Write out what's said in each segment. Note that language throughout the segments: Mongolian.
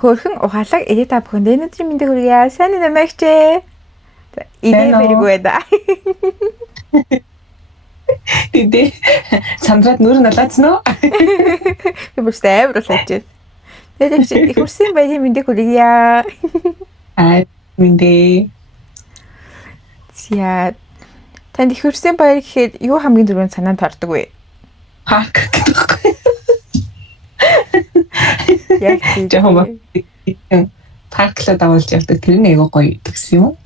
Хөөрхөн ухаалаг та бүхэнд өнөөдрийн мэндийг хүргье. Сайн нэмэгчээ. Инээмэргүй да. Тэдээ сандраад нүрэн алаацсан уу? Би бүр амар болооч. Тэгээд их хүрсэн баярын мэндийг хүргье. Мэндээ. Зя. Танд их хүрсэн баяр гэхэд юу хамгийн түрүүнд санаанд ордог вэ? Парк гэдэг. Яг тийм. Парклаа давуулж явдаг тэр нэг гоё гэсэн юм уу?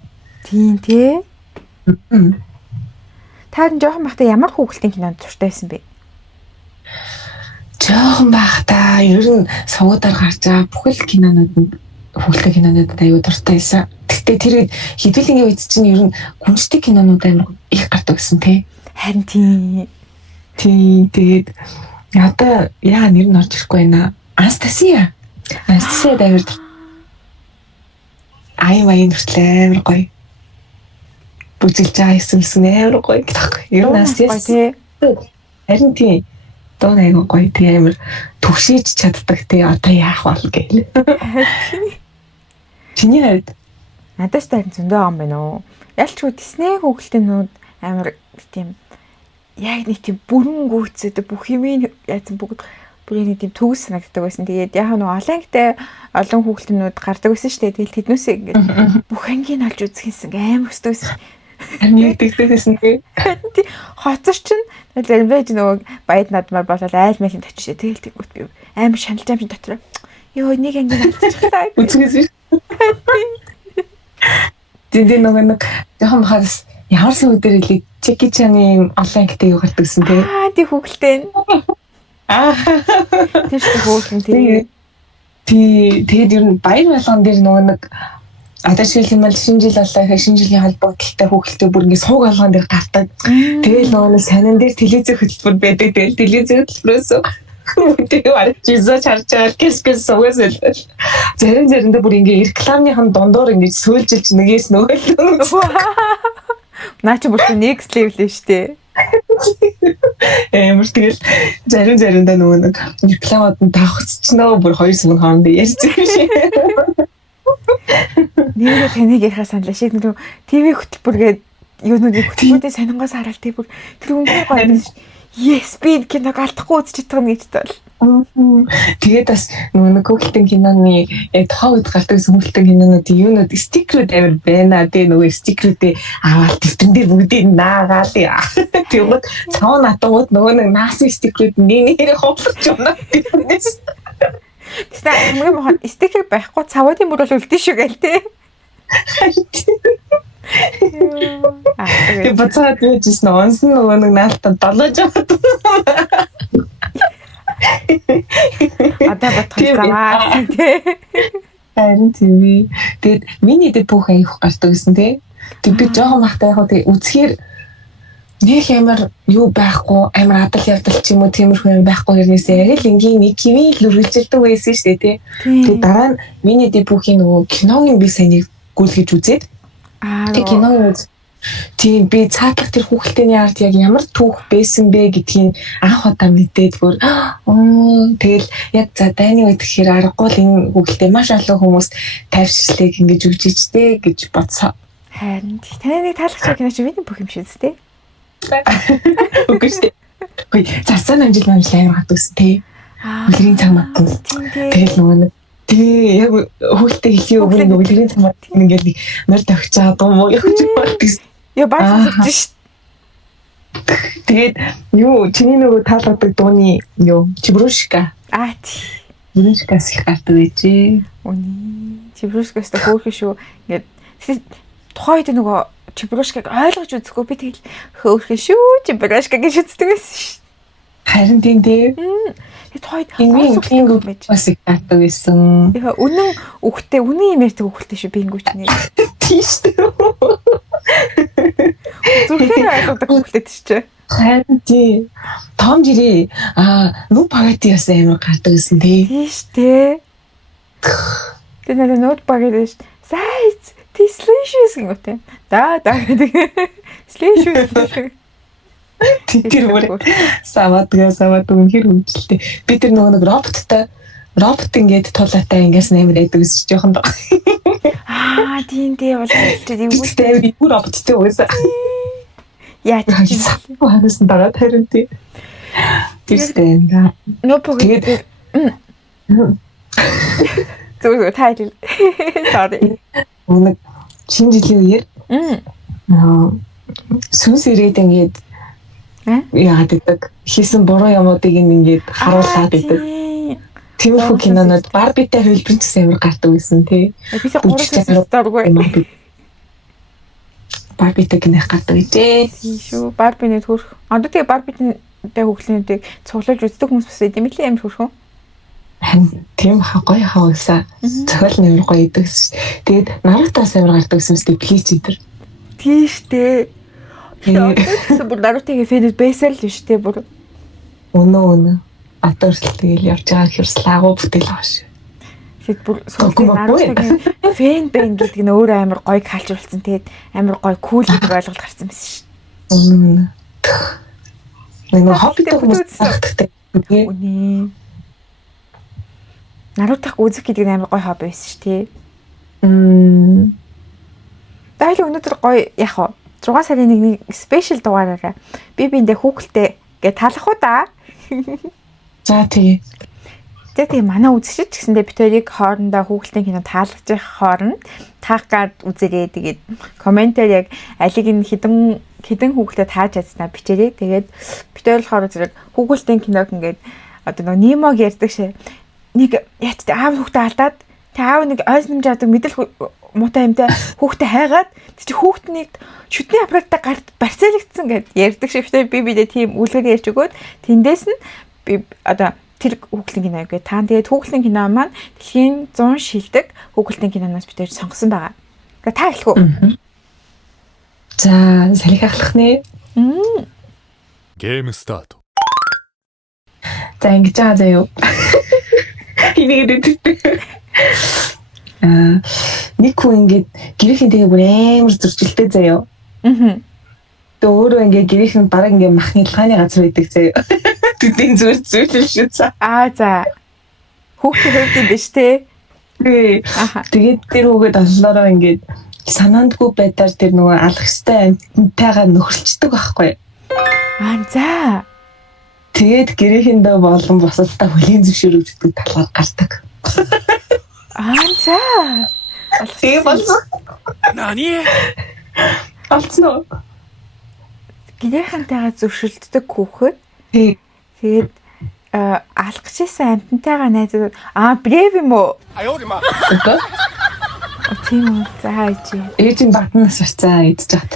Тийм тий. Та жоохон бахта ямар хүүхэлдэйн кинонд дуртай байсан бэ? Жоохон бахта ер нь сувгуудаар гарч байгаа бүхэл хүүхэлдэйн кинонууд аюу дуртай байсан. Гэхдээ тэр хэдүүлгийн үед чинь ер нь гүнжтэй кинонууд амар их гардаг гэсэн тий. Харин тийм. Тийм тэгээд одоо яа нэр нь орж ирэхгүй байна. Анастасия дэвэр айн хүртэл амар гоё. Бүжиглж байгаа юмсэн амар гоё гэх юм. Ер нь Анастасия харин тийм доо нэг гоё тийм амар төвшиж чаддаг тий одоо яах вэ гээл. Чиний хувьд надаас тань зөндөө юм байна уу? Ялчгүй Disney хүүхэлдэйнүүд амар тийм яг нэг тийм бүрэн гүйцэд бүх юмыг яасан бүгд бүрийн тийм төгс санагддаг байсан. Тэгээд яг нэг олонгтой олон хүүхэлдэйнүүд гардаг байсан шүү дээ. Тэгэл тэднээсээ ингээд бүх ангийн олж үзэхсэн амар өсдөг байсан. Нэг тэгтэйсэн тий. Хоцор чинь заримдаа нөгөө баяд надмаар болол айл мэлийн тавьчих. Тэгэл тэгвэл би амар шаналж юм дотор. Йоо нэг ангийн олчихлаа. Үзгээс. Тэндээ нэг жоохон хаас ямар сүү дээр илээ Чеки Чаны онлайнтэй юу гардагсан тий. Тий хүүхэлтэй. Тэр ч хүүхэн тий. Тэгээд ер нь баяр болгон дээр нэг одоо жишээлбэл шинэ жил боллоо гэхэд шинэ жилийн холбоотой хүүхэлтэй бүр ингэ сууг болгон дээр гардаг. Тэгэл нөгөө санан дээр телевизэн хөтөлбөр байдаг. Тэгэл телевизэн хөтөлбөрөөс тэгээ харж харж байгаа кэс суугаас л. Заримдаа бүр ингэ рекламын дундуур ингэ сөөлжилж нэгээс нөгөө. Наа чи бүр next level штэ. Ямар тэгэл заримдаа нөгөө нэг рекламад нь тавхацчихнаа бүр хоёр сүмэн хооронд ярьж байгаа шиг. Нэрээ таныг ярихаа саналаа шиг нөгөө ТV хөтөлбөргээд юунуудыг хөтөлбөртэй сонингоос хараад тий бүр тэр үнээр гоё шүү. Yes би киног алдахгүй үзэж чадах юм гэж тал. Тэгээд бас нөгөө хүүхэлдэйн киноны тухайн үед гардаг хүүхэлдэйн кинонууд юунууд стикерүүд амар байна. Тэгээ нөгөө стикерүүдээ аваад дэвтэрэн дээр бүгдийг наагаал. Тэгвэл цаав натгууд нөгөө нэг наасан стикерүүд нэрээ ховлож байна. Тэсээ хамгийн мохот стикер байхгүй цавуудын мөр бол үлдэн шүү гээл тий. Тэгээд бацаад bijсэн онсон нөгөө нэг наалтан долоож байгаа. Одоо батгах тий. Харин тийм. Тэгээд миний дэ бүх аяах гардаг гэсэн тий. Тэг би жоохон махтай яг тий үзэхээр нэг ямар юу байхгүй амар адал явдал ч юм уу тиймэрхүү юм байхгүй хэрнээсээ яг л ингийн нэг киви л үргэлжилдэг байсан шүү дээ тий. Тэгээд дараа нь миний дэ бүхийн нөгөө киногийн би санийг гүйлгэж үзээд тэг киногийн үз тийм би цаатлах тэр хүүхэлдэйний арт яг ямар түүх байсан бэ гэдгийг анх удаа мэдээд бүр тэгэл яг за дайны үед гэхээр аргагүй л энэ хүүхэлдэй маш олон хүмүүс тавьшлыг ингэж өгч ичтэй гэж бодсоо. Харин таны нэг таалагч кино чи миний бүх юм шиг үстэй. Үгүй шүү. Хөөе царцаан амжилт амар гадагс тий. Үлрийн цаг мат. Тэгэл нөгөө нэг тий яг хүүхэлдэй хэлхий өгнө нөгөө үлрийн цаг мат ингээд нэг морь тавьж байгаа дуу яг ч болдгийс. Яа баасч ш. Тэгээд юу чиний нөгөө таалгадаг дууны юу Чебурушка. Тий. Чебурушкас их гардаг байжээ. Үний Чебурушкас та хөөх шүү. Ингээд тухайд нөгөө Чебурушкаг ойлгож үзэхгүй би тэгэл хөөх шүү Чебурушка гэж үздэг байсан ш. Харин тийм дээ. Тухайд энэ бас их гардаг байсан. Тэгээ үнэн үхтэй үнэн юм ярьдаг үхтэй шүү бингүүчний. Тийш дээ. Зүрхээр ойлгодог үхтэй тийч. Харин тийм. Том жирээ нүд багати бас амар гардаг гэсэн тий. Тийш дээ. Тэгээ нүд багати ш. Сайц тий слэшс гэнэтэй. Да гэдэг. Слэшс. Тэр бүр саваад үнэхэр хөвчлээ. Би тэр нөгөө нэг роботтой робот ингээд тулаатай ингээс нэмэр байдаг ус жоохон доо. Тийм бол Тэгвэл юу роботтэй уусаа. яа чи Ханасан дараа харин тий. Тэстэй ингээ. тэгээд зүгээр тайтл sorry Нэг шинэ жилийн үеэр сүнс ирээд ингээд яагаад гэдэг хийсэн буруу юмуудыг ингээд харуулад байдаг. Тиймэрхүү кинонод Барбитай хөлбөрч амар гардаг байсан тий. би л 3 дургүй Барбитай кино гардаг гэжээ. шүү Барбины төрх одоо тэгээ Барбитай хүүхлэнүүдийг цуглуулж үздэг хүмүүс бас юм лээ амар хөрхөн Тийм гоё хавсаа цохол нэмэр гоё идэгс. Тэгээд Нарутаас амар гардаг гэсэн үстэй плич идэр. тийштэй бүр Нарутигийн фэнүүд бэсэл л шүү дээ бүр Өнөө атарсал тэгэл явж байгаа хэрсэл агуу бүтээл байгаа шүү. тэгэд бүр Нарутигийн фэн бэн гэдэг нь өөр амар гоё калчруулсан тэгээд амар гоё кул гэдэг ойлголт гарсан байсан шүү. Нэг хоббит хүмүүс тахтай. Үнэ Нарутах үзэх гэдэг нь амар гоё хобби байсан шүү тий. Дайл өнөөдөр гоё яг 6 сарын 1-ний спешиал дугаараараа би биэндээ хүүхэлтэй гэ талах уу да. За тэгээ. Тэгээ манай үзэгчд гэсэндээ бид хоёрыг хоорондоо хүүхэлтэй кино таалгаж явах хооронд таах гад үзэрээ тэгээд комментээр яг алиг нь хідэн хүүхэлтэй тааж чадсанаа бичээрэй. Тэгээд бид хоёр болохоор зэрэг хүүхэлтэй киног ингээд одоо нэг Нимог ярьдаг шээ. Нэг яат аав хүүхдээ алдаад тэг аав нэг ойс нэмж авдаг мэдэл муутай юмтай хүүхдээ хайгаад тэг чи хүүхднийг шүтний аппараттай гарт барьцаалагдсан гэд ярьдаг шивтэй би бидээ тийм үлгэр ярьж өгөөд тэндээс нь би одоо тэр хүүхлийн кино гээ та тэгээд хүүхлийн кино маань дэлхийн 100 шилдэг хүүхлийн киноноос бид сонгосон байгаа. Гэхдээ та эхлэх үү? За салхи ахлах нэ. 게임 스타트. За ингэж байгаа заяа. Энийг нэг хүн ингээд гэрийн тэгээ бүр амар зөрчилтэй заяа. Тэ өөрөө ингээд гэрийн бараг ингээд махны талгааны газар байдаг заяа. Тэдний зүйл шүү за. За. Хүүхдийн хувьд юм биш те. Тэгээд тэр хүүхэд оллороо ингээд санаандгүй байдлаар тэр нөгөө алах хэвээр амтайгаа нөхөрлцдөг байхгүй. За. Тэгээд гэрээхэндээ болон босолтоо хөлийн зөвшөөрөгддөг талаар гардаг. За. Тэгээ болсон. 나니? Алцноо. Гэрээхэнтэйгээ зөвшөөрөлддөг хүүхэд. Тэгээд алгаж исэн амтантайгаа найзууд брев юм уу? 아요리마. Тийм үү. За хайж. Ээжийн батнаас авцаа идэж чад.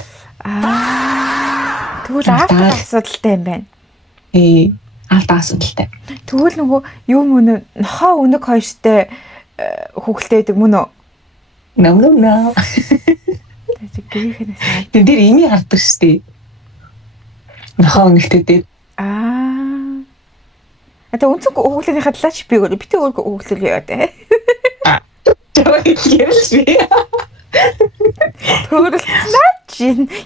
Тэгвэл аавтай асуудалтай юм байна. Алтай асуудалтай. Тэгвэл нөгөө юу мөн нохоо өнөг хоёртой хүүхэлтэй байдаг мөн үү? Нөө. Гэрийнхэнээс Тэр ими гардаг штеп. Нохоо өнөгтэй дээр. Ата үнцэн хүүхлийнхээ талаач би битээ өөр хүүхлэл яа тэ. Ярилшээ. Төрөлцнаач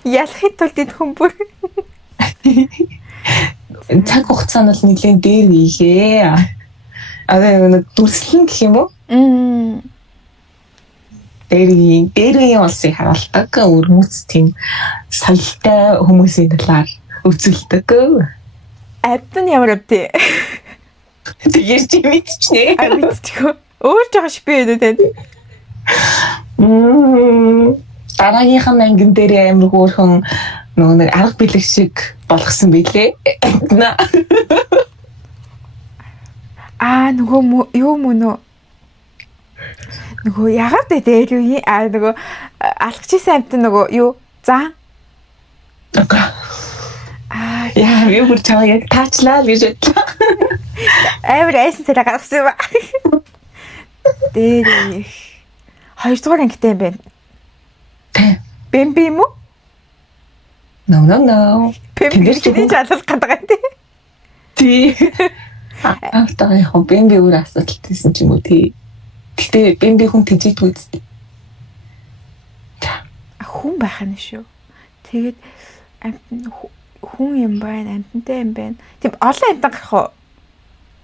ялахын тулд энэ хүн бүр цаг хугацаа нь бол нэлээд дээр вийхээ. Нэг дүрслэн гэх юм уу? Дээрийн улсыг харуулдаг өрмөц тийм соёлтой хүмүүсийн талаар үзүүлдэг. Аддан ямар авдээ. Тэгээд чи мэдчихнэ. Мэдчихгүй. Өөр жоох би үү тань. Дараагийнх нь ангин дээр амар хөөрхөн нөгөө нэг арга бэлэг шиг болгосон билээ. Нөгөө юу мөн үү? Нөгөө ягаад дээр юу нөгөө алгачсан амт нөгөө юу зан. Яа, би бүр чамаа яг таачлаа гэж бодлоо. Амар айсан царай гаргасан юм ба. Дээр 2 дугаар ангитай юм байна. Бэмби юм уу? No. Бэмби чинь жалгах гэдэг юм тий. Автаа яг бэмби өөр асуудалтэйсэн ч юм уу тий. Гэтэ бэмби хүн тэжээдгүй үстэй. Хүн байх нь шүү. Тэгээд хүн юм байна, амтантай юм байна. Тийм олон амтан гарах уу?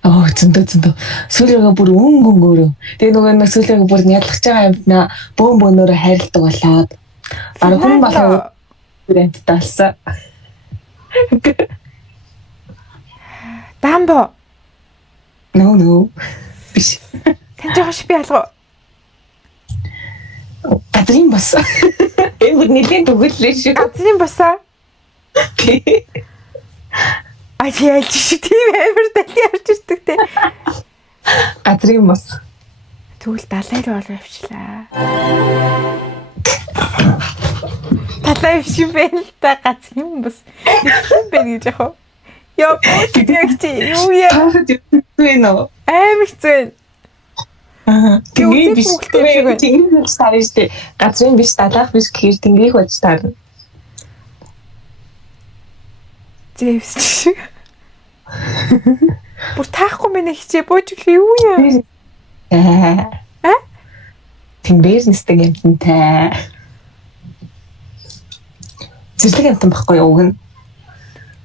Зөндөө. Сүүлрээ бүр өнгөрөө. Тэгээ нөгөө нэг сүүлрээ бүр ядлах байгаа юмнаа бөөнөөрөө хайрладаг болоод баг хүн болоо бүрэнт талсан. Дамбо. No. Биш. Тань жоохон шипи алгаа. Гадрын бас. Энэ бүр нэлийн төгөллөө шүү. Газрын босоо. Яалж шиг тийм амар дали явж ирдэг те. Газрын бас. Тэгвэл далай руу олоо явчлаа. Далай шиг байна та газрын бас. Тийм байх гэж яах вэ? Яа яг чи юу яа. Түнэ. Амар зэн. Тэгээ биш. Тэгээ сарай штэ. Газрын биш далайх биш гэхээр тэнгэрийг болж таарна. Зэвс шиг. Бүр таахгүй мэнэ хичээ бууж өгөх юу яа. Тэнгэр нэстэг юмтай. Зэрлэг амтан байхгүй юу гэн.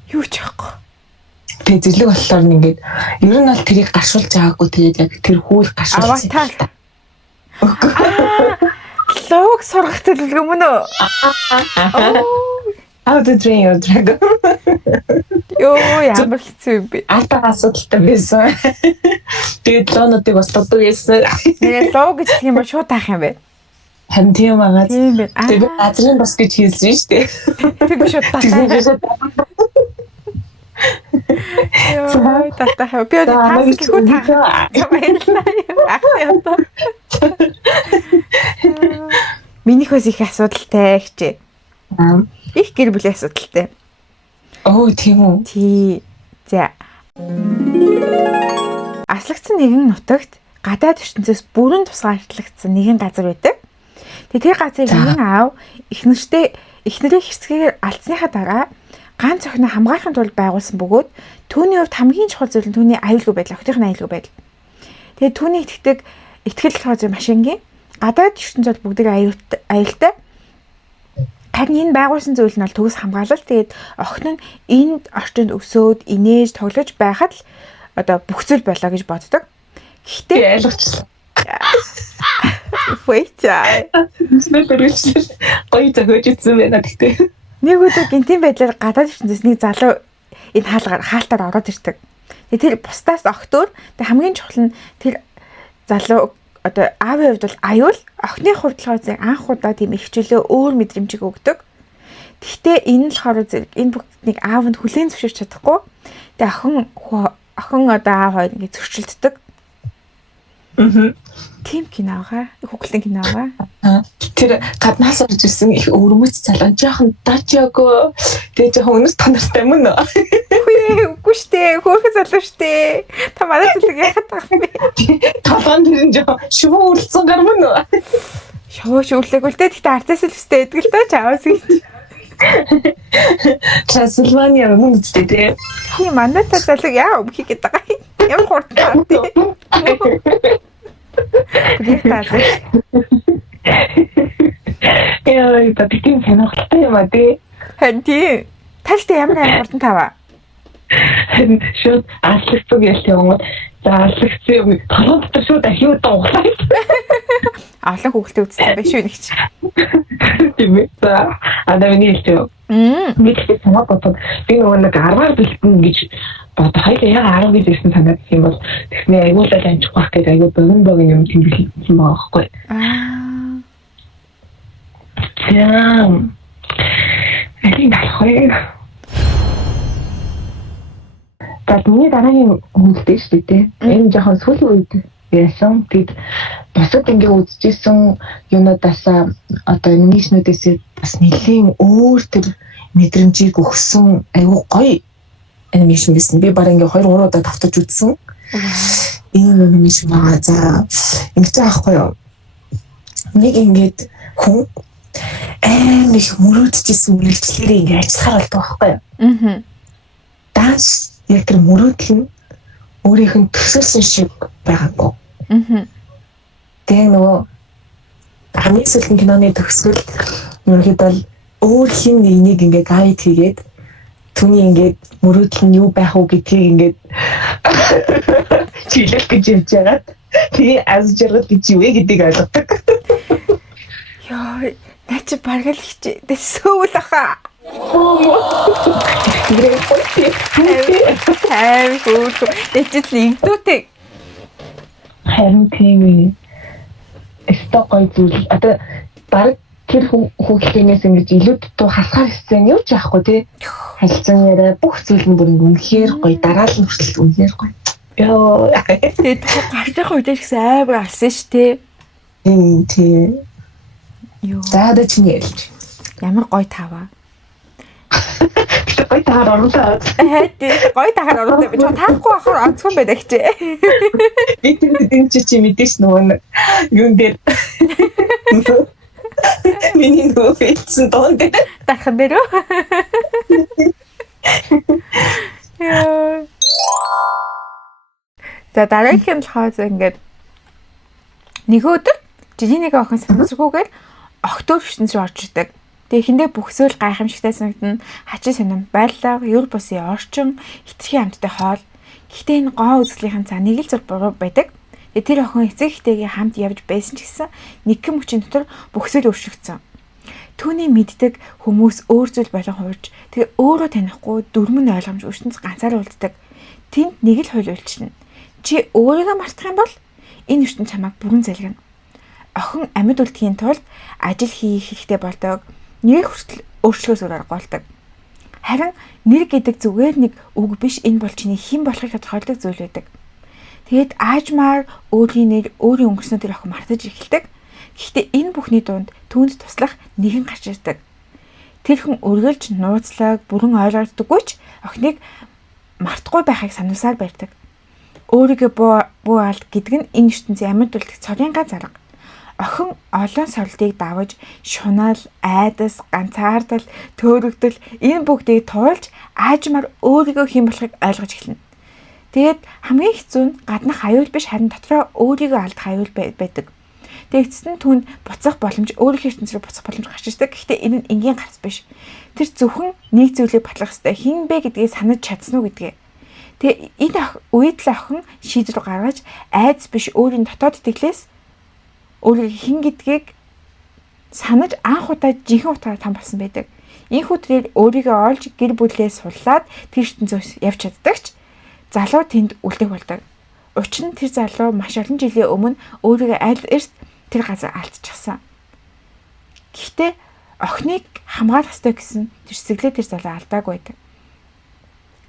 Юу ч яахгүй. Тэгээ зэрлэг болохоор ингээд ер нь бол тэрийг гашуулж байгаагүй тэгээд яг тэр хүүл гашуулсан. Аватар. Лог сургах төлөв мөн үү? How to train your dragon. Йоо ямар хэцүү юм бэ? Алтаа асуудалтай байсан. Тэгээд лоонуудыг бас дутдаг байсан. Нэ лог гэж юм ба шууд таах юм бэ? Харин тийм байгаа. Тийм бэ. Тэгээд газрын бас гэж хэлсэн шүү дээ. Тэр би шууд таах. Йоо таах. Би таас гэхүү таах. Минийх бас их асуудалтай гэжээ. Их гэр бүлийн асуудалтай. Тийм үү? Тий. За. Аслагдсан нэгэн нутагт гадаад ертөнцөөс бүрэн тусгаарлагдсан нэгэн газар байдаг. Тэгээ тэр газрыг нэгэн аав эхнэрээ хэсгээр алдсныхаа дараа ганц охиноо хамгаалахын тулд байгуулсан бөгөөд түүний хувьд хамгийн чухал зүйл нь түүний аюулгүй байдал, охиныхны аюулгүй байдал. Тэгээ түүний итгэл болохоор маш энгийн. Гадаад ертөнцөд бүгдийг аюултай. Харин энэ байгуулсан зүйл нь бол төгс хамгаалал. Тэгээд охин нь энд орчинд өсөөд инээж тоглож байхад л одоо бүх зүйл болоо гэж боддог. Гэхдээ ойлгочихлоо. Фэйчаа. Мэдэрч гоё зохиож ирсэн байна гэхдээ. Нэг өдөр гинтийн байдлаар гадаад ертөнцөөс нэг залуу энэ хаалтаар ороод ирдэг. Тэгээд тэр бусдаас огтөр хамгийн чухал нь тэр залуу одоо аавын хувьд бол аюул, охины хувьд болохоор анх удаа тийм ихчлөө өөр мэдрэмжийг өгдөг. Гэхдээ энэ л болохоор энэ бүгднийг аав нь хүлээн зөвшөөрч чадахгүй. Тэгээ охин одоо аав хоёр ингэ зөрчилддөг. Тийм киногаа, хүүхэлдэйн киногаа. Тэр гаднаас орж ирсэн их өвөрмөц залуу жоохон дажаагүй. Тэгээ жоохон өнөс танартай мөн үү? Үгүй штэ, хөөхөн залуу штэ. Та манай зүйлийг яхад байгаа юм бэ? Толгойн тэр нь жоохон шивүү үлдсэн гар мөн үү? Шивүү шүүлээгүүл дээ. Тэгтээ артаас л өстэй эдгэл тоо чаавас гэж. Трансильвания мөн үстэй дээ. Хи манай та залуу яа өмхий гэдэг байгаа юм. Ямар хурдан тий. Яа, тийм сонирхолтой юм аа тий. Хэнти. Таштай ямар хурдан таваа. Шууд аслагдсан гэж юм. За аслагдсан юм. Толгой дотор шууд ахиуд дууглаа. Олон хүүхэлтэй үзсэн байх шүү нэг чи. Тийм ээ. За миний хэлж. Мэдээ санаа бодоод би нөгөө нэг 10-аар бэлтэн гэж бод хоёул яг 10 гэж ирсэн санаад юм бол тэгснэ аюулаа амжих байх гэж аюул богино юм тэмдэглэсэн байгаа байхгүй. Тийм. Энийг дахиад Миний дараагийн хүнтэй шүү дээ. Энэ жоохон сүүлийн үед яасан. Тэгэд бусад ингээ үзчихсэн юмудаас одоо анимашнуудээс бас нэлийн өөр төр мэдрэмжийг өгсөн аюу гоё анимашн байсан. Би баг ингээ 2-3 удаа давтаж үзсэн. Энэ анимашн байгаа. За ингэж аахгүй юу. Нэг ингээд хүн их мөрөөдчихсэн үйлчлэрээ ингээ ажиллахаар болдог байхгүй юу. Данс яг тэр мөрөөдөл нь өөрийнх нь төсөөлсөн шиг байгаагүй. Тэгээ нөгөө хамгийн сүүлийн киноны төгсгөл ерөнхийдөө өөр хин нэгнийг ингээ гайд хийгээд түүний ингээд мөрөөдөл нь юу байх уу гэдгийг ингээд чиглэл гэж явж байгаад тэгээ аз жаргал гэж юу вэ гэдгийг ойлгодог. Яа, наач баргал хичээдээ сөүл аха. Хай хөөх. Тэжил нэгдүүтэй. Харин тийм ээ. Стокой зүйл. Одоо баг тэр хүүхдээс ингэж илүү дутуу хасгаар хэссэн юу ч яахгүй тий. Харилцан яриа бүх зүйл нь бүр үнэхээр гоё. Дараалал хүртэл үнэхээр гоё. Яа. Тэгээд гарч байгаа үед ч гэсэн амар алсан ш тий. Тийм. Юу. За одоо чиний ярьж. Ямар гоё таваа. Гэтэ гоё таар оруулаад. Гоё тахаар оруулаад би таахгүй ахаар онцгой байдаг чи. Би тэр чи мэдээж нөгөө юун дээр миний нөгөө фэйсбүүк доон дээр Дархан дээр үү? Яа. За дараагийн болохоор ингээд нэг өдөр жижиг охин санамсаргүйгээр октоор ертөнц рүү орж ирдэг. Тэгээ хиндэ бүхсөөл гайхамшигтай санагдан хачин сонирм байлаа, юр бусын орчин, хитрхийн амттай хоол. Гэхдээ энэ гоо үзэсгэлийнхэн цаа нэг л зур буруу байдаг. Тэгээ тэр охин эцэг ихтэйгээ хамт явж байсан ч гэсэн нэгэн мөчийн дотор бүхсөөл өөрчлөгдсөн. Түүний мэддэг хүмүүс өөр зүйл болон хуурж тэгээ өөрөө танихгүй дөрмөн ойлгомж ертөнц ганцаар үлддэг. Тэнд нэг л хууль үйлчлэнэ. Чи өөрийгөө мартах юм бол энэ ертөнц чамайг бүрэн залгина. Охин амьд үлдэхийн тулд ажил хийх хэрэгтэй болдог. Нэр хүртэл өөрчлөхөөс өөр аргаулдаг. Харин нэр гэдэг зүгээр нэг үг биш, энэ бол чиний хэн болохыг тодорхойлдог зүйл байдаг. Тэгээд аажмаар өөрийн нэр өөрийн өнгөрсөн тэр охин мартаж эхэлдэг. Гэхдээ энэ бүхний дунд түүнд туслах нэгэн гарч ирдэг. Тэр хүн үргэлж нууцлаг, бүрэн ойлгодоггүй ч охиныг мартахгүй байхыг сануулсаар барьдаг. Өөрийгөө буу алд гэдэг нь энэ ертөнцийн амьд үлдэх цорын ганц арга. Охин олон сорилтыг давж, шунаал, айдас, ганцаардал, төөрөгдөл энэ бүгдийг туулж аажмаар өөрийгөө хэн болохыг ойлгож эхэлнэ. Тэгээд хамгийн хэцүү нь гаднах аюул биш, харин дотроо өөрийгөө алдах аюул байдаг. Тэгээд эцэст нь түүнд буцах боломж, өөрийнхөө ертөнцөөр буцах боломж гарч ирдэг. Гэхдээ энэ нь энгийн гарц биш. Тэр зөвхөн нэг зүйлийг батлах хэрэгтэй. Хин бэ гэдгийг санаж чадсан уу гэдгээ. Тэгээ энэ үед л охин шийдвэр гаргаж айдас биш өөрийн дотоод итгэлээс өөрийн хин гэдгийг санаж анх удаа жинхэнэ утгаараа том болсон байдаг. Ийхүү тэрээр өөрийгөө олж гэр бүлээ суллаад тэр ертөнцөөс явж чаддагч залуу тэнд үлдэх болдог. Учир нь тэр залуу маш олон жилийн өмнө өөрийгөө аль эрт тэр газар алдчихсан. Гэхдээ охиныг хамгаалах ёстой гэсэн тэр сэглээ тэр залуу алдаагүй байдаг.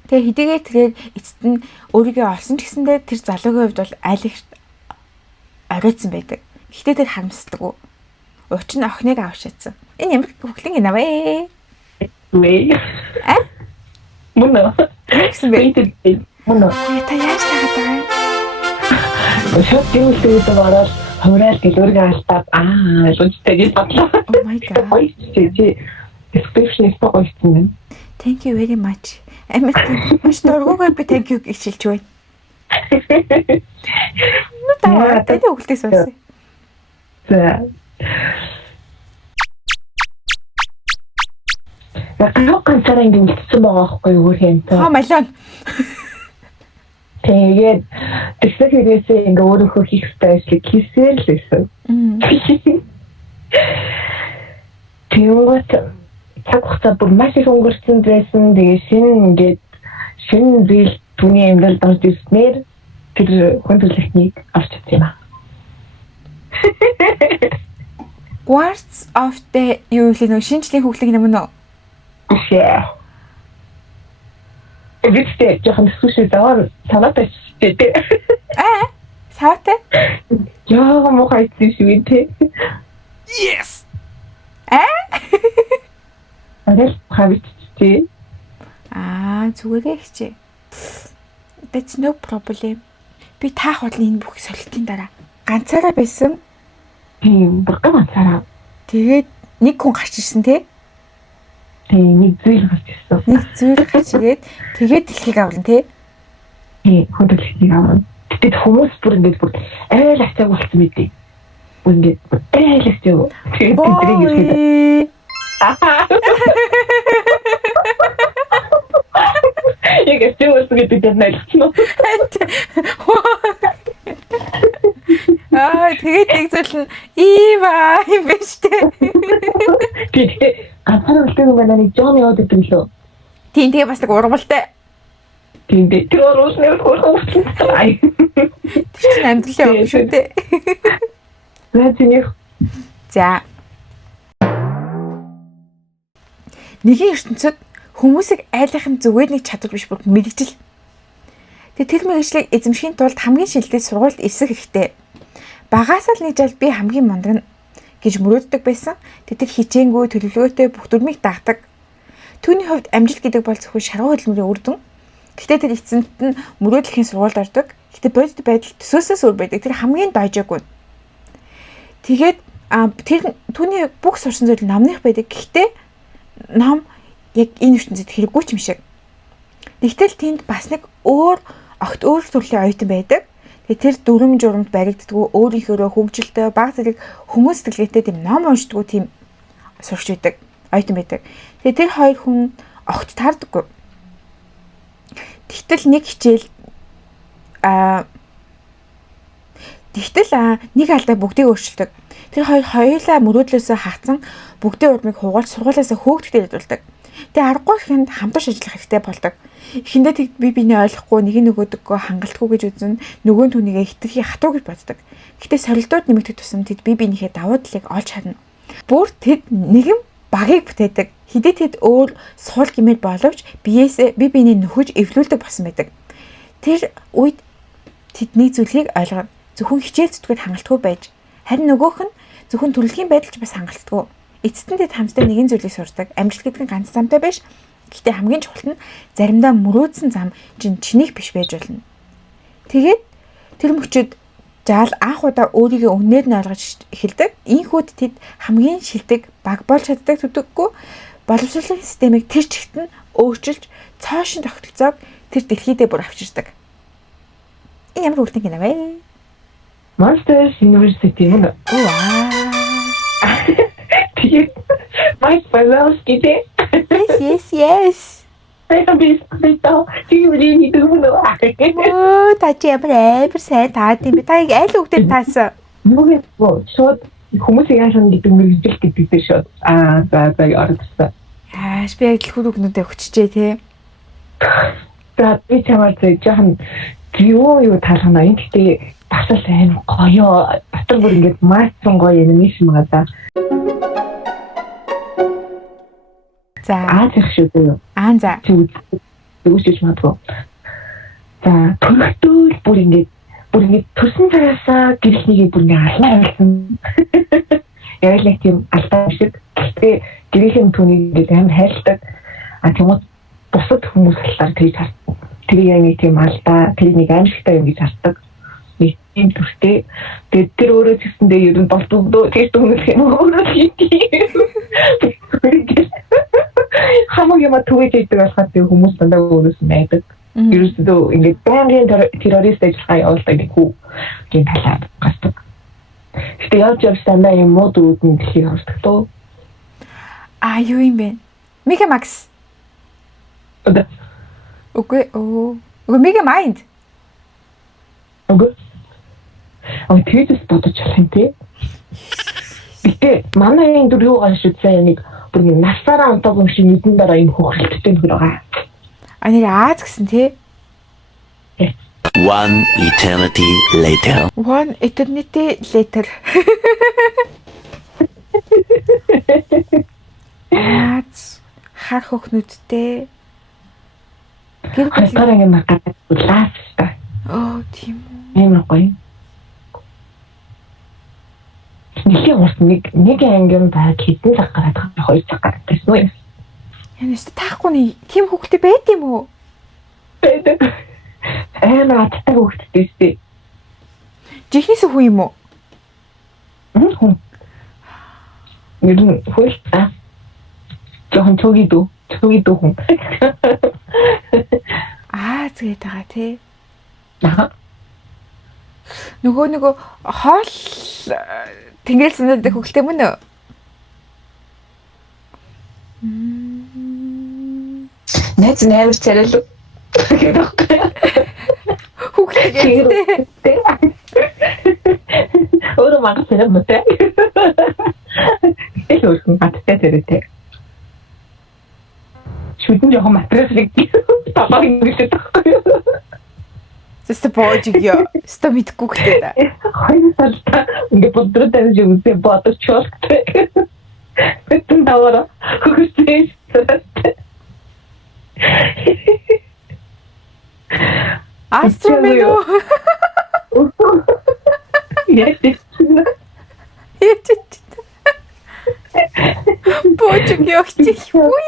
Тэгээ хэдийгээр тэрээр эцэст нь өөрийгөө олсон ч гэсэндээ тэр залуугийн хувьд бол аль их оройтсан байдаг. Гэхдээ тэр харамсдаггүй. Учир нь охиныг авч чадсан. Энэ ямар хөвглийн гинэ вэ? Вэ? Мөн үү? Гэсэн бэ? Мөн үү? Та яаж тагаад байгаа юм? Шот дэмэлтүүд ороод хаврал гэлүүргээ алдаад лүжтэй гэж бодлоо. Oh my god. Ой чи description is so awesome. Thank you very much. Амьд маш дургуугаар би thank you гэж хэлж байна. Ну таа тэний өгөлтийг сонсъё. За. Яг ганцаараа ингэ үлдсэн байгаа байхгүй юу хэмтэй. Хаа малон. Тэгээд тэсэг хэрэгсээ ингэ өөрөөхөө хийх стайлыг хийсээр л байсан. Тэнгуут цаг хугацаа бүр маш их өнгөрсөн байсан. Тэгээ шинэ зүйл түүний амьдралд орж ирснээр тэр хүн төлөвлөлтийг авч чадсан юм аа. Quartz of the юу л нөө шинжлэх хөглөг юм уу? Yeah. Эвэцтэй жоохон сүшээ даваа санаатай шүү. Саатай? Яа мохай тийшгүй те. Yes. Адил хавчтэй. Зүгээр хичээ. That's no problem. Би таах бодлоо энэ бүх солилтын дараа ганцаараа байсан. Бүр ганцаараа. Тэгээд нэг хүн гарч ирсэн те. Нэг зүйл гарч ирсэн. Нэг зүйл гарч ирээд тэгээд дэлхийг авлаа те. Хүн дэлхийг авлаа. Тэгэд хүмүүс бүр ингэж бүр айл ачааг болсон мэдээ. Ингээд айл ачааг. Тэгээд тэрийг ирсэн. Яг эцэг гэдэг дээр ойлгосон уу? Тэгээд нэг зүйл нь Ива юм биш үү? Тэгээ ганцхан үлдэх юм байна нэг жом яваад идэв лөө. Тийм тэгээ бас нэг ургамалтай. Тийм дээ. Тэр уусны ургамалтай. Ай. Чинь амьдралын юм шүү дээ. Наач За. Нэгэн ертөнцид хүмүүсийг айлахын зүгээр нэг чадвар биш бүр мэрэгжил. Тэгээ тэр мэрэгжлийг эзэмшихийн тулд хамгийн шилдэг сургуульд ирсэх хэрэгтэй. Багаасаа л нэг жил би хамгийн мундаг гэж мөрөөддөг байсан. Тэр хичээнгүй төлөвлөгөөтэй бүх дүрмийг дагдаг. Түүний хувьд амжилт гэдэг бол зөвхөн шаргуу хөдөлмөрийн үр дүн. Гэхдээ тэр эцэнт нь мөрөөдлөхийн сургуульд ордог. Гэхдээ бодит байдал төсөөсөөс өөр байдаг. Тэр хамгийн дайжаагүй. Тэгээд тэр түүний бүх сурсан зүйл номных байдаг. Гэхдээ ном яг энэ ертөнцид хэрэггүй ч юм шиг. Тэгтэл тэнд бас нэг өөр огт өөр төрлийн оюутан байдаг. Тэгээ тэр дүрм журамд баригддаггүй өөрийнхөө хөгжилтэй баг зэрэг хүмүүс сэтгэлгээтэй тийм ном уншдаггүй тийм сурч байдаг оюутан байдаг. Тэгээ тэр хоёр хүн огт таардаггүй. Тэгтэл нэг хичээл нэг алдаа бүгдийг өөрчилдөг. Тэр хоёр хоёулаа мөрөөдлөөсөө хатсан бүгдийн урмыг хугаалж сургуулиасаа хөөгдөлтөд ядуулдаг. Тэгээ аргагүй ихэнд хамтарч ажиллах хэрэгтэй болдог. Эхэндээ тэг би биний ойлгохгүй нэг нөгөөдөгөө хангалтгүй гэж үзнэ. Нөгөө нь түүнийгээ хитрхи хатуу гэж боддог. Гэхдээ сорилтууд нэмэгдэх тусам тэд би биенийхээ давуу талыг олж харна. Бүр тэд нэгэн багийг бүтээдэг. Хэдий тэд өөр суул гэмээр боловч биеэсээ би биений нөхөж эвлүүлдэг болсон байдаг. Тэр үед тэдний зүйлийг ойлгоно. Зөвхөн хичээл зүтгээд хангалтгүй байж харин нөгөөх нь зөвхөн төрөлхийн байдалч бас хангалтгүй. Эцэст нь тэд хамтдаа нэгэн зүйлийг сурдаг. Амжилт гэдэг нь ганц замтай биш. Гэхдээ хамгийн чухал нь заримдаа мөрөөдсөн зам чинийх биш байж болно. Тэгээд тэр мөчөд жаал анх удаа өөрийгөө үнээр нь ойлгож эхэлдэг. Ийхүүд тэд хамгийн шилдэг баг болж чаддаг төдөггүй боловсролын системийг тэр чигт нь өөрчилж цоошин тогтолцоог тэр дэлхийдээ бүр авчирдаг. Энэ ямар үлдэн гинэ вэ? Monsters University юм уу? Тэгээд Mike Wazowski дээ. Yes. Тэгэ би тийм дүмнөө. Та чи ямар сайн таад юм бэ? Та яг аль үгтэй таасан? Нөгөө шууд хүмүүсийг яасан гэдэг мэрэгжил гэдэг дээр шууд за ордсон. Яаш би яг дэлгүүр өгнөдөө өгчжээ те. За би чамаар жоохон юу таалгана. Гэхдээ бас л амар гоё. Батар бүр ингэж маасан гоё юм шиг байгаа. За их шүү дээ. За. Үгүйж магадгүй. За төрөлтөө бүр ингэж төрсөн цагаасаа гэрхнийгээ бүр ингэ алнаа болсон. Яг л тийм алдаа шиг. Гэхдээ гэрхийн түүнийг ингэ амар хайлтдаг. Тэгмээ бусад хүмүүс талаар тэгж хардаг. Тэр яг нэг тийм алдаа, тэр нэг аимшигтай юм гэж хардаг. Нэг тийм төртэй. Тэгээд тэр өөрөө зэсэндээ ер нь болдгоо тэр дүнх юм өөрөө хийдий. Хамаг юм түгэж идэг болоход тийм хүмүүс дандаа өөрөөс нь найдаг. Ерөөсөө ингээд байнгын террорист ажиллагаа явуулдаг нэг хүү гин талаар гасдаг. Гэтэ яаж дандаа юм мод үүдэн дэлхийг хардаг тоо. Юу юм бэ? Мега Макс. Окей. Мега Майнд. Тэгээс бодож болох юм тий. Гэтэ манай энэ дөрөв гаш үзсэн нэг бүр насаараа онтог юм шиг нэгэн дараа юм хөхрөлттэй нөхөр байгаа. Нэр Аз гэсэн тий. One eternity later. Аз хар хөхнүүдтэй. Хатараа юм гадаг лаастай. Тийм. Ямар гоё. Нэг ангин баг хэдэн цаг гараад байгаа 2 цаг гараад байсан уу? Янаас таахгүй тийм хүүхдээ байд юм уу? Байдаг. Амар аттай хүүхдтэй дээ. Жихнээс хүн юм уу? Хүн. Нэг хөл жоохон чогидoo хүн. Згээд байгаа тий. Нөгөө хоол тэнгэрэл сүнэдэг хөлтэй мөн үү? Найз амар царайлуу. Хүүхдээ. Өөрөө мангас юм уу те? Тэгэл өөрхөн гадтай тэрэтэ. Шүдэн жоохон материалыг талаар ингэж таахгүй. Тэст боожиё. Ста мэдгүй гэхдээ да. Хоёр талтай ингэ бодроо тавьж үзээ бодож чөлтэй. Бэтэн давара хөөстэй. Астромено. Яа. Боожиё хичээхгүй.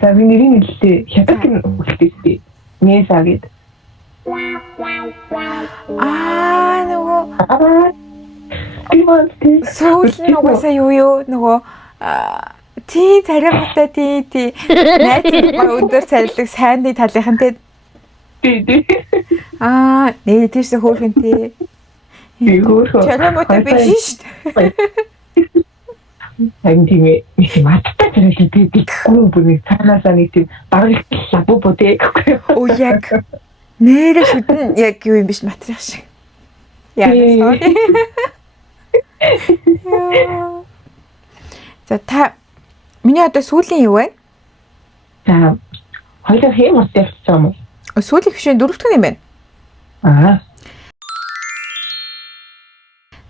За миний нэрэлтэй хятадын үлдээстэй. Нээсагээд. Нөгөө Ивантэй. сүүл нугасаа юу нөгөө тий царайгатай тий найз өндөр царилэг сайнны талынхан тий нээ тийш хөөрхөн тий царайгатай биш шүү дээ. Харин тийм ээ маттай зэрэг тэгэхгүй бүр цаанаасаа нэг тийм бараг лабу бодээ гэхгүй. Оо яг нэрэ шүдэн яг юу юм биш материал шиг. Яа sorry. За та миний одоо сүүлийн юу вэ? За хоёул хэм устай юм уу? Сүүлийн хвшин дөрөвдүгээр юм Аа. байна.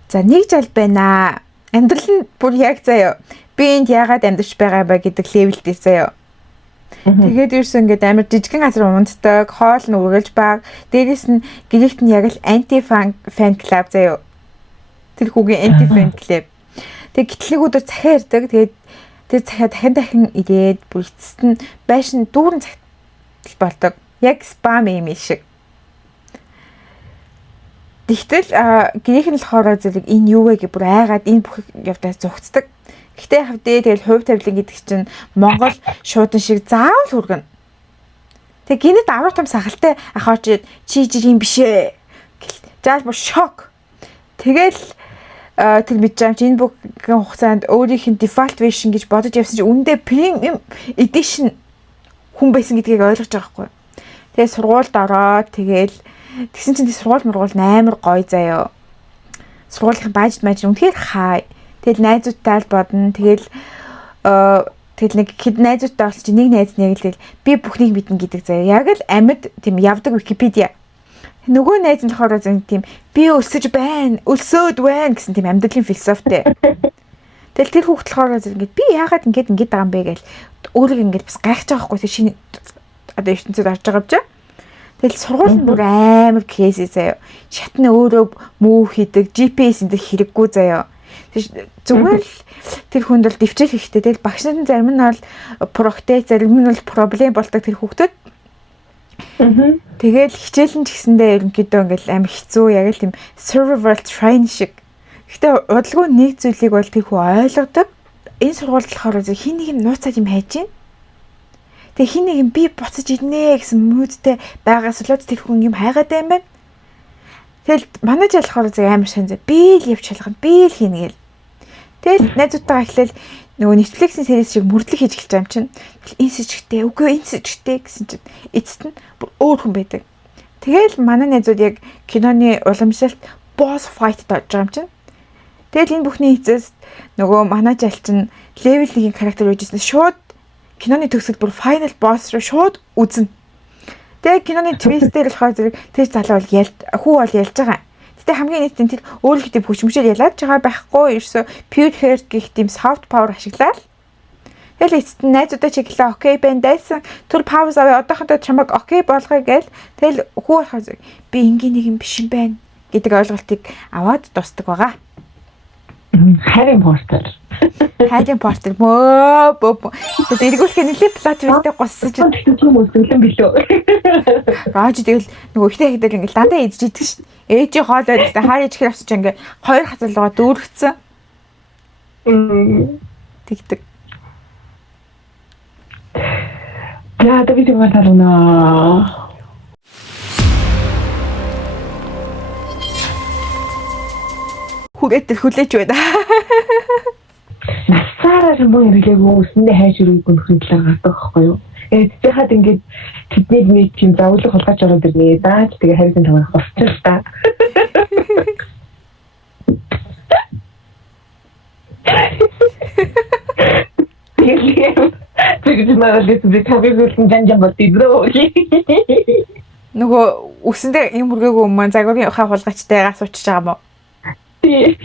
За нэг жал байна. Амьдрал нь бүр яг заяа. Би энд яагаад амьдарч байгаа ба гэдэг левелтэй заяа. Тэгээд ерөөс ингээд амар жижигхэн газар унтдаг, хоол нь үргэлж баг. Дээрээс нь гэрэгт нь яг л анти фан клуб заяа. Тэр хүүгийн анти фан клуб. Тэгээд гитлэг өдөр захиа ирдэг. Тэгээд тэр захиа дахин ирээд бүр эцэст нь байшин дүүрэн цагт болдог. Яг спам юм шиг. Тэгтэл гэрийнх нь болохоор зэрэг энэ юу вэ гэж бүр айгаад энэ бүх явдаа зүгцдэг. Гэхдээ хавдээ тэгэл хувь тавилан гэдэг чинь Монгол шуудан шиг заавал хүргэнэ. Тэг гинэд амар том сахалтай ахаач чи юм бишээ. Заал бүр шок. Тэгэл тэр мэдж энэ бүхэн хугацаанд өөрийнх нь default version гэж бодож явсан чинь үндэ premium edition хүн байсан гэдгийг ойлгож байгаа байхгүй. Тэгээ сургуульд ороод тэгэл тэгсэн чинь сургууль амар гоё заяа. Сургуулийн баажд үнэхээр хай. Тэгэл найзуудтай л бодно. Тэгэл нэг хэд найзуудтай болсон чинь нэг найз нэг л би бүхнийг мэднэ гэдэг заяа. Яг л амьд тийм явдаг Википедиа. Нөгөө найз нь болохоор тийм би өлсөж байна, өлсөөд байна гэсэн тийм амьдралын философитэй. Тэгэл тэр хүүхд болохоор ингээд би яагаад ингээд байгаа юм бэ гэж өөрийг ингээд бас гайхаж байгаа хгүй шинэ одоо ертөнцид орж байгаа юм чи. Тэгэл сургууль нь бүр амар кейс заяа. Шатны өөрөө мөв хийдэг, GPS энэ хэрэггүй заяа. Зүгээр л тэр хүнд бол дэвчэл хийхтэй. Тэгэл багш нарын зарим нь бол проктэй, зарим нь бол проблем болдог тэр хүүхдүүд. Тэгэл хичээлэн ч гэсэндээ ерөнхийдөө ингээл амар хэцүү яг л тийм survival train шиг. Гэхдээ удалгүй нэг зүйлийг бол тэр хүү ойлгодог. Энэ сургуульд болохоор хин нэг нь нууцаад юм хайж гин. Тэгээ хин нэг нь би буцаж иднэ гэсэн мүүдтэй байгаас болоод тэр хүн юм хайгаад байм байна. Тэгэл манай жил болохоор амар шанзаа би л явж шалгана, би л хийнэ гэл. Тэгэл найзуудтайгаа эхлээл нөгөө Netflix-ийн сериал шиг мөрдлөг хийж эхэлж байгаа юм чинь. Энэ сэжигтэй, үгүй энэ сэжигтэй гэсэн чинь эцэст нь өөр хүн байдаг. Тэгэл манай найзууд яг киноны уламжлалт boss fight тааж байгаа юм чинь. Тэгэл энэ бүхний эцэст нөгөө манай жил чинь level 1-ийн характер үйжсэн шууд киноны төгсгөл бүр final boss руу шууд үзнэ. Тэгээ киноны twist дээр болохоор зэрэг тэр залуу бол хүү бол ялж байгаа. Гэтэ хамгийн нийтэн тэр өөрөлдөө тийм хүчмжээр ялаад байгаа байхгүй ерөөсө pure heart гэх тийм soft power ашиглаад. Тэгэл эцэст нь найзуудаа чиглээ окей байна дайсан. Тэр пауз аваа одоохондоо чамайг окей болгоё гээл. Тэгэл хүү болохоор би ингийн нэг юм биш юм байна гэдэг ойлголтыг аваад дуустдаг байгаа. Harry Potter. Harry Potter мөө. Тэгээд эргүүлэх нэлээ платформтэй госсож юм өсгөлэн билүү. Рааж тэгэл нөгөө ихтэй хэдэл ингээл дандаа идэж идэг шин. Ээжийн хоол байдагтай хаар ичгээр авсч ингээ хоёр хацалгаа дүүргэцэн. Тэгдэг. Яа, давид юм байна. Хүүгээд хүлээж байна. Насаараа мөн ирэглээг үсэндээ хайж өрөөг өнөхөн талаар гадаг байхгүй юу? Тэгэхэд ингээд тэднийг нэг тийм зовлог хулгайч ороод ирнэ. Даач тэгээ хайрын таваар хосчих та. Тэгээд мaalээ би тавиулсан жанжан болдгоо. Нөгөө үсэндээ юм хүргээгүй юм маань загварын хаа хулгайчтайгаас уучж байгаа мó. Тий.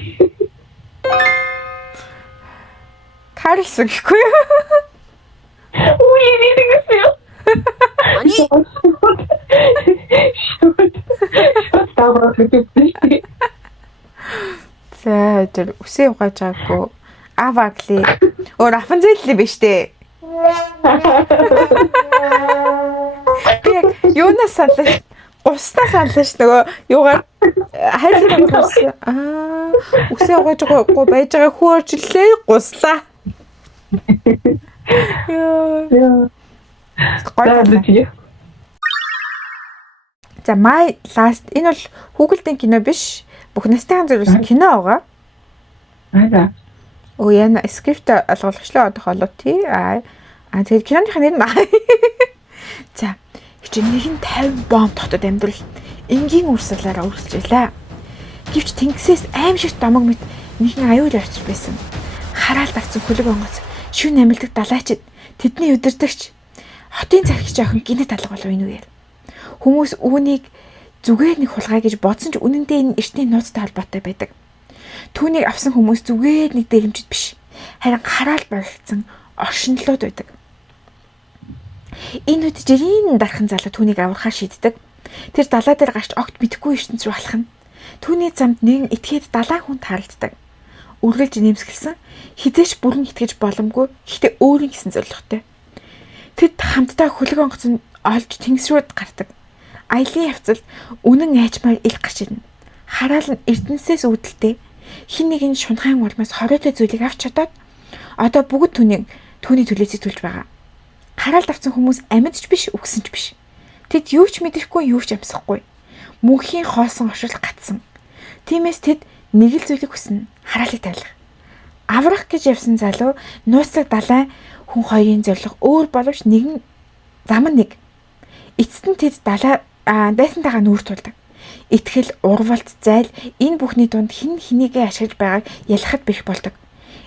Карлс гэхгүй юу? Ой, нэгсээ. Ани Таврах гэдэг. за тэр үсээ угааж байгаагүй. Авагли. Өөр Рафанзелли биш дээ. Би юунаас саналш? Уснаас саналш нөгөө юугаар хайрлах гус. Үсээ угааж байгаагүй байж байгаа хөөрлөө гуслаа. Яа. За My Last энэ бол Google-ийн кино биш. Бүх настайхан зөвлөсөн кино байгаа. Аа. Оо яна скрипт олголагчлаа одох олоо тий. Тэгэхээр киноны нэр нь за хичнээн 50 бомб тогтод амьдрал энгийн урсгалаараа үргэлжлээ. Гэвч тэнгисээс аим шиг домог мэт нэгэн аюул орчих байсан. Хараал давцсан хөлөг онгоц шүн амилдаг далайчид тэдний удирдагч хотын цархич охин гинэт алга болов энэ үеэр. Хүмүүс үүнийг зүгээр нэг хулгай гэж бодсон ч үнэндээ энэ эртний нууцтай холбоотой байдаг. Түүнийг авсан хүмүүс зүгээр нэг дэрэмжид биш. Харин хараал болцсон оршинлууд байдаг. Энэ үед жирийн дархан залуу түүнийг аврахаар шийддэг. Тэр далай дээр гарч огт мэдхгүй ертөнц рүү алхах нь. Түүний замд нэгэн этгээд далайн хүн таалддаг. Үргэлж нэмсгэлсэн хизээч бүрэн итгэж боломгүй гэхдээ өөрийн гэсэн зорилготой. Тэд хамтдаа хөлөг онгоцон олж тэнгис рүү гардаг. Аялын явцад үнэн айчмаар ил гарч ирнэ. Хараал нь эрдэнэсээс үүдэлтэй хин нэгэн шунхайн улмаас хориотой зүйлийг авч чадаад одоо бүгд түүний төлөөсөө төлж байгаа. Хараал давцсан хүмүүс амьдч биш үгсэн ч биш. Тэд юу ч мэдрэхгүй юу ч амсахгүй. Мөнхийн хоосон оршил гатсан. Тиймээс тэд нэг л зүйлийг хүснэ. Хараалыг тавилах. Аврах гэж явсан залуу нууцлаг далайн хүн хоёрын зорилго өөр боловч нэгэн зам нь нэг. Эцэст нь тэд дайсантайгаа нүүр тулдаг. Итгэл, урвалт, зайл энэ бүхний дунд хэн хэнийгээ ашиглаж байгааг ялахад бэх болдог.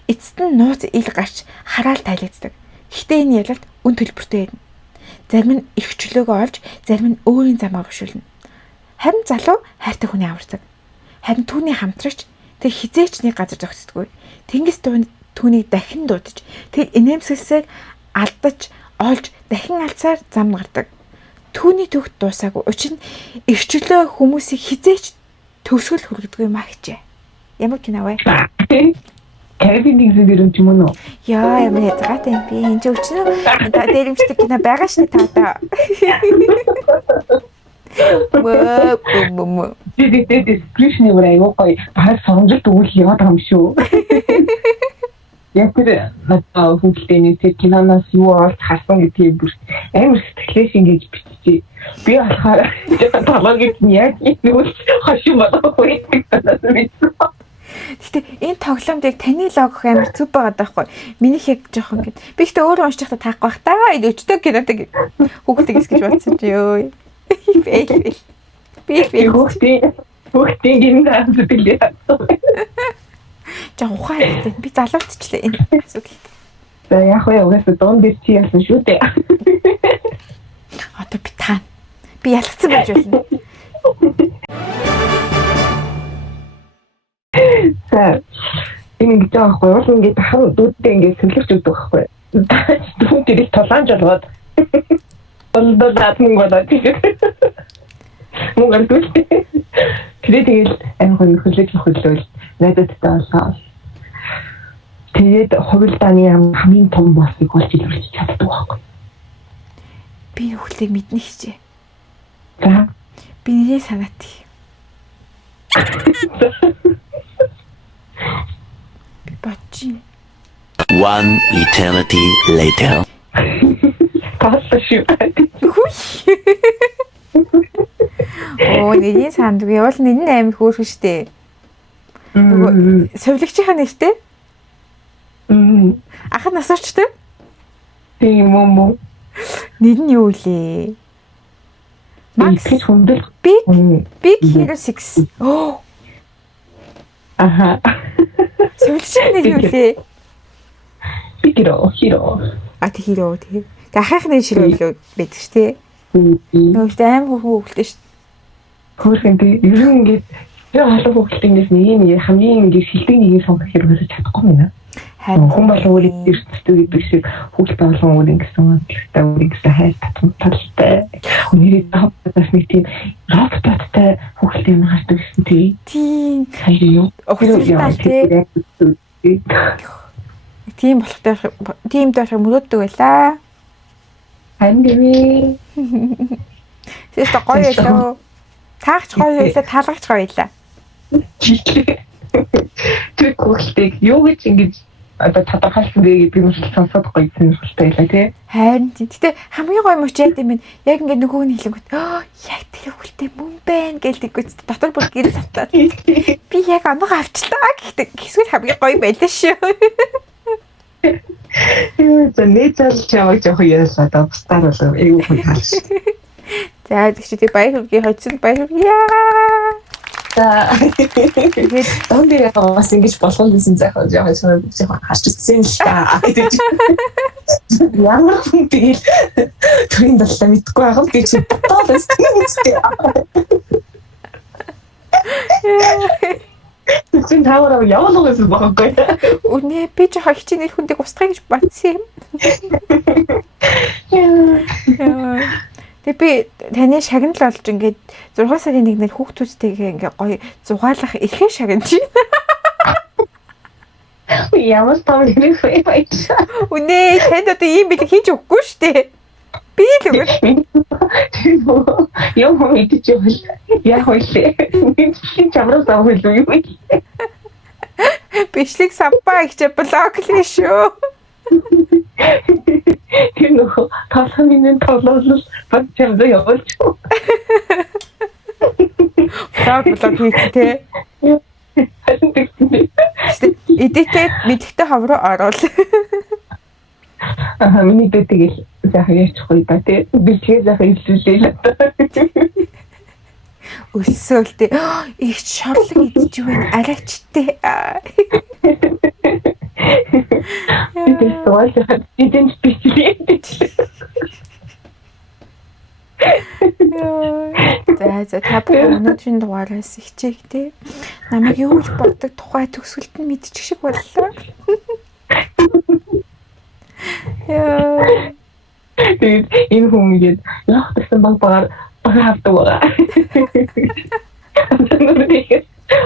Эцэст нь нууц ил гарч хараал тайлагддаг. Гэхдээ энэ ялалт үн төлбөртэй байна. Зарим нь их чөлөөгөө олж, зарим нь өөрийн замаа бушуулна. Харин залуу хайртай хүний авардаг. Харин түүний хамтрагч тэр хизээч нэг газар зогсдоггүй. Тэнгис түүнийг дахин дуудаж, тэр инээмсэглсээр алдаж, олж дахин алцаар зам гардаг. Түүний төгт дуусаагүй. Учир нь эрчлөө хүмүүсийг хизээч төгсгөл хүргэдэггүй маа гэжээ. Ямар кино вэ? Кевин дигзэр юм уу? Яа, ямар язгаатай юм би. Энд ч өчнө дээрэмжтэй кино байгаа шне таада. Мөө. Тэгээд description-ийг аягүй гоё. Баал соромжлт өгөх яваад байгаа юм шүү. Яг тэр хүүхдийн тэр киноноос юу олж харсан гэдгийг бүр амар сэтгэлээс ингэж биччихээ. Би болохоор талаагийн яг нэг хашиг болоогүй гэдэг. Гэтэ энэ тоглоомд яг таны логох амар зүв байгаа даахгүй. Минийх яг жоохон гэд. Би ихтэй өөрөө уншчихта таахгүй бах та. Энэ өчтөг кинодаг хүүхдийг гэж бодсон чи ёо. Би хүүхдийн гинэ зүйлээ. За ухаан би залууччлаа энэ асуудал. За яг угаасаа дуун дээр чи яасан шүү дээ. Одоо би таа. Би ялгцсан байж болно. За ингэ гэж байгаа байхгүй юу? Ингээд дахин дүүдтэй ингээд сэлгэрч өгдөг байхгүй юу? Дүүд тэрийг толгоон жолгоод болдоо наатмын болоод тэгээд мөнгө дүүдтэй. Тэгээд амар хөлөөл надад таалаа. Тэгээд хувилдааны хамгийн том боссыг олж илэрч чаддаг байхгүй. Би хүүхдийг мэднэ хичээ. За би нэрээ санаат. Би бачи. One eternity later. Пассаши. Оо нэрийн санд би бол нэр нь амар хөөрхөн штэ. Нөгөө совлогчийн нэртэй? Ахад насаарчтай? Тийм мөн. Нэр нь юу лээ? Max Биг хүндэл. Big Hero 6. Оо. Аха. Сүүлчийн нэр юу лээ? Big Hero. А тэг Hero тэг. Тэг ахихны ширээ байдаг ш тий. Нөгөөтэй аим хүүхэлтэй ш. Хөрхөн тий. Ер нь ингээд яг халуун хүүхэлтэй ингээд нэг хамгийн ингээд шилдэг нэг сонгох хэрэг хийж чадахгүй юм аа. Хүн болон өөрийн эрсдэлтэй гэдэг шиг хүүхэлтэй болон өөр ингэсэн гэхдээ өөр ингэсэн хайр татамталтай. Үнээрээ тавтаас нэг тийм роботтай хүүхэлтэй юм гардаг гэсэн тий. Тийм. Хайр юу? Охиртой тий. Тийм болох мөрөөддөг байлаа. Андими. Тэст гоё байлаа. Таагч гоё байлаа, таалгач гоё байлаа. Тэр хүүхэлтэйг юу гэж ингэж одоо тодорхойлсон бэ гэдэг нь сонсоод гоё сонирхолтой байлаа тий. Харин тэгтээ хамгийн гоё мөч яд юм бэ? Яг ингээд нөгөө нь хэлэнгүүт яг тэр хүүхэлтэй мөн байна гэлдэггүйт дотор бүр гэрэл татаад. Би яг оног авчлаа гэхдээ хэсгэл хамгийн гоё байлаа шүү. За нэзэл чамайг жоох яасаа да бустаар болов эйгүү хаалш. За тэгчтэй баяр хүргэе хоцсон баяр хүргэе. За тэгээд дан дээр бас ингэж болгоолсэн заахаа жоохон харч үзсэн л та. Ямар хүн тэгэл төрийн талаа мэдгүй байгаа би чи бодоолс тийм үгүй. Тавараа явуулгаас баггүй. Үнэ би ч хачны хүндийг устгах гэж бодсон юм. Тэг би таны шагнал болж ингээд 6 сарын 1-нд хүүхдүүдтэйгээ ингээ гоё зугаалах эрхээ шагнаж байна. Ямар том хэрэг вэ байж. Үнэ танд одоо ийм бэлэг хийж өгөхгүй штэ. Би л үгүй. Юм мэдэж явал яах вэ? Би чамраа заавал юу вэ? Бичлэг сампаа ихч блоклээ шүү. Тэр нөхө талхамын тоглол баг чамд явуулч. Блог хийхдээ. Эдитээ мэдхтэй хавруу орвол. Миний бэтгэл захаа ярьчихгүй ба тий. Бичлэг захаа илүүлээ л та. Өссөөлтэй их шорлог идэж байна арайчтэй. Би тэгвэл эдэн бичлэг. За та өнөөдрийн дугаараас хичээх тий. Намайг юу гэж боддог тухай төгсгөлт нь мэдчих шиг боллоо. Тэгээд энэ хүмүүгээд яг гэсэн баг хавдаг байгаа.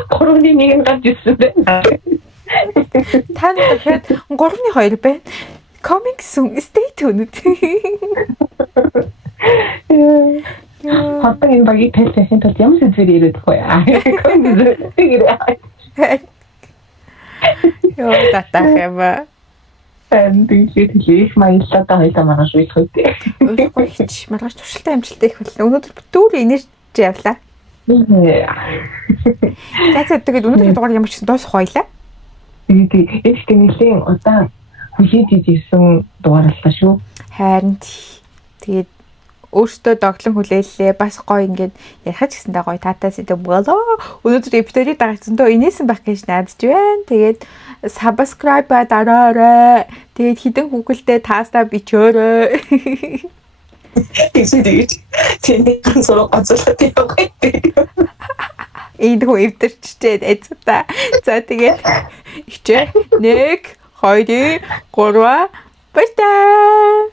Гурвны нэг гарч ирсэн. Та дахиад 3-2 байна. Coming soon. Stay tuned. Хатан энэ багийг тестсэн тул ямар зүйл ирээд хөөе. Йоо татахава. Тэгээд маяллаа хоёлаа маргааш үйлхүйтэй. Үйлхүйч маргааш туршилтаа амжилттай их болно. Өнөөдөр бүтүүр энерги явлаа. За тэгээд өнөөдрийн дугаар ямар ч гэсэн дуусах байлаа. Тэгээд эцэг нэлийн удаан хүлээж ирсэн дугаар боллоо шүү. Харин тэгээд өөртөө доглон хүлээллээ. Бас гоё ингээд ярих ч гэсэндээ гоё таатай сэдв болоо. Өнөөдөр эпизодыг дагцсандөө инээсэн байх гэж найдаж байна. Тэгээд subscribe дараарай. Тэгээд хідэн хүүхэлдээ таастаа бичөөрэй. Тэгээд тэний ганцруу гацлаад явах. Энд хөө эвдэрчтэй эцэта. За тэгээд ичээ 1 2 3 баярлалаа.